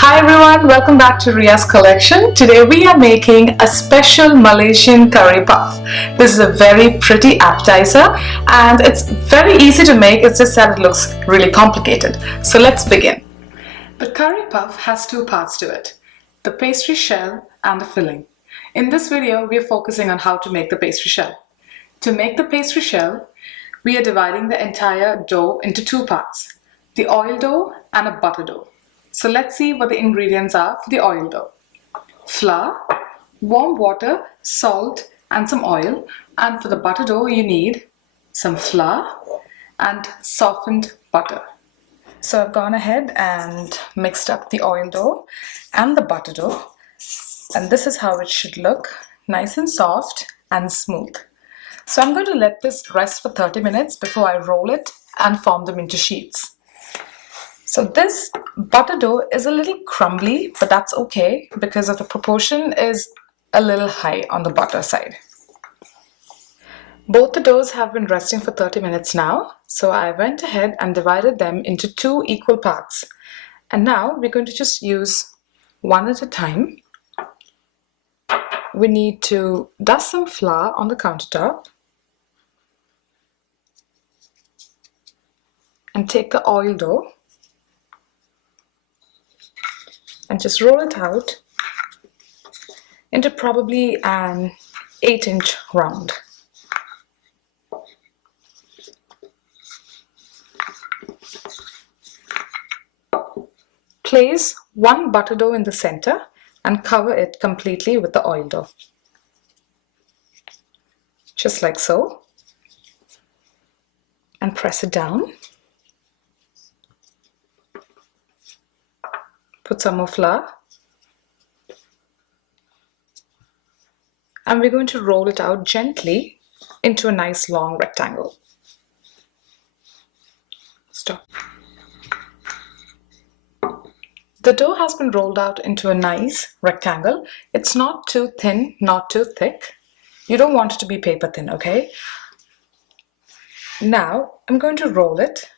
Hi everyone, welcome back to Ria's collection. Today we are making a special Malaysian curry puff. This is a very pretty appetizer and it's very easy to make, it's just that it looks really complicated. So let's begin. The curry puff has two parts to it, the pastry shell and the filling. In this video we are focusing on how to make the pastry shell. To make the pastry shell, we are dividing the entire dough into two parts, the oil dough and a butter dough. So let's see what the ingredients are for the oil dough. Flour, warm water, salt and some oil. And for the butter dough you need some flour and softened butter. So I've gone ahead and mixed up the oil dough and the butter dough. And this is how it should look, nice and soft and smooth. So I'm going to let this rest for 30 minutes before I roll it and form them into sheets. So this butter dough is a little crumbly, but that's okay because of the proportion is a little high on the butter side. Both the doughs have been resting for 30 minutes now, so I went ahead and divided them into two equal parts. And now we're going to just use one at a time. We need to dust some flour on the countertop and take the oil dough and just roll it out into probably an 8-inch round. Place one butter dough in the center and cover it completely with the oil dough. Just like so. And press it down. Put some more flour. And we're going to roll it out gently into a nice long rectangle. Stop. The dough has been rolled out into a nice rectangle. It's not too thin, not too thick. You don't want it to be paper thin, okay? Now I'm going to roll it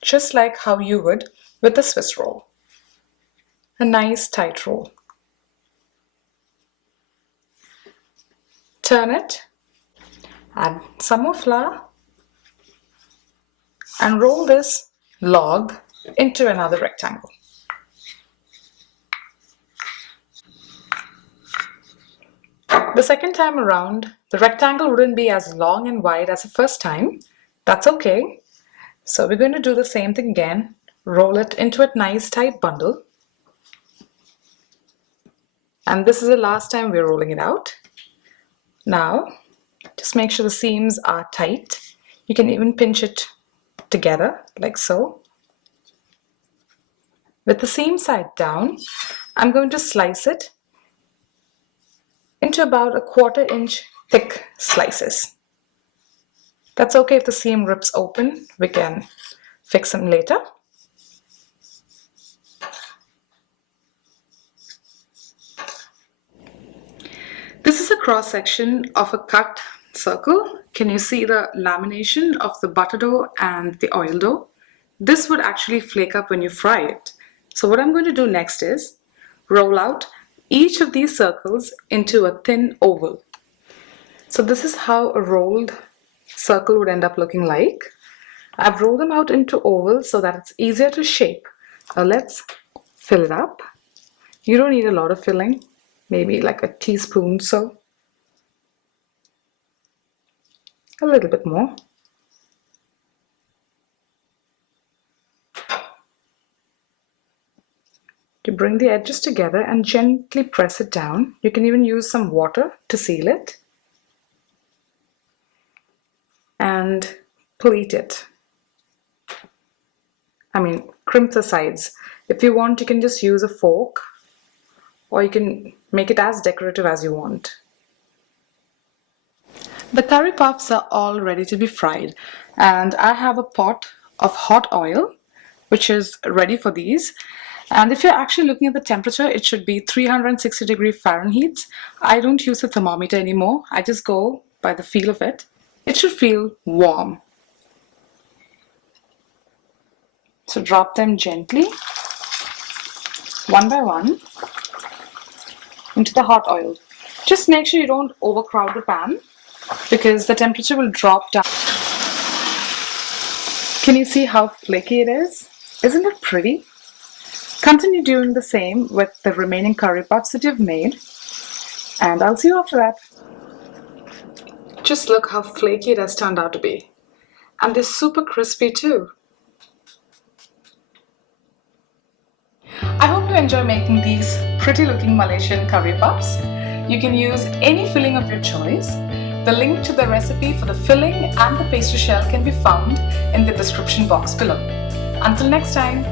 just like how you would with a Swiss roll. A nice tight roll. Turn it, add some more flour and roll this log into another rectangle. The second time around, the rectangle wouldn't be as long and wide as the first time. That's okay. So we're going to do the same thing again. Roll it into a nice tight bundle. And this is the last time we're rolling it out. Now, just make sure the seams are tight. You can even pinch it together like so. With the seam side down, I'm going to slice it into about a 1/4 inch thick slices. That's okay if the seam rips open. We can fix them later. This is a cross section of a cut circle. Can you see the lamination of the butter dough and the oil dough? This would actually flake up when you fry it. So what I'm going to do next is roll out each of these circles into a thin oval. So this is how a rolled circle would end up looking like. I've rolled them out into ovals so that it's easier to shape. Now let's fill it up. You don't need a lot of filling, maybe like a teaspoon so. A little bit more. You bring the edges together and gently press it down. You can even use some water to seal it. And pleat it. Crimp the sides. If you want, you can just use a fork or you can make it as decorative as you want. The curry puffs are all ready to be fried and I have a pot of hot oil which is ready for these. And if you're actually looking at the temperature, it should be 360°F. I don't use a thermometer anymore. I just go by the feel of it. It should feel warm. So drop them gently one by one into the hot oil. Just make sure you don't overcrowd the pan because the temperature will drop down. Can you see how flaky it is? Isn't it pretty? Continue doing the same with the remaining curry puffs that you've made, and I'll see you after that. Just look how flaky it has turned out to be. And they're super crispy too. I hope you enjoy making these pretty looking Malaysian curry puffs. You can use any filling of your choice. The link to the recipe for the filling and the pastry shell can be found in the description box below. Until next time.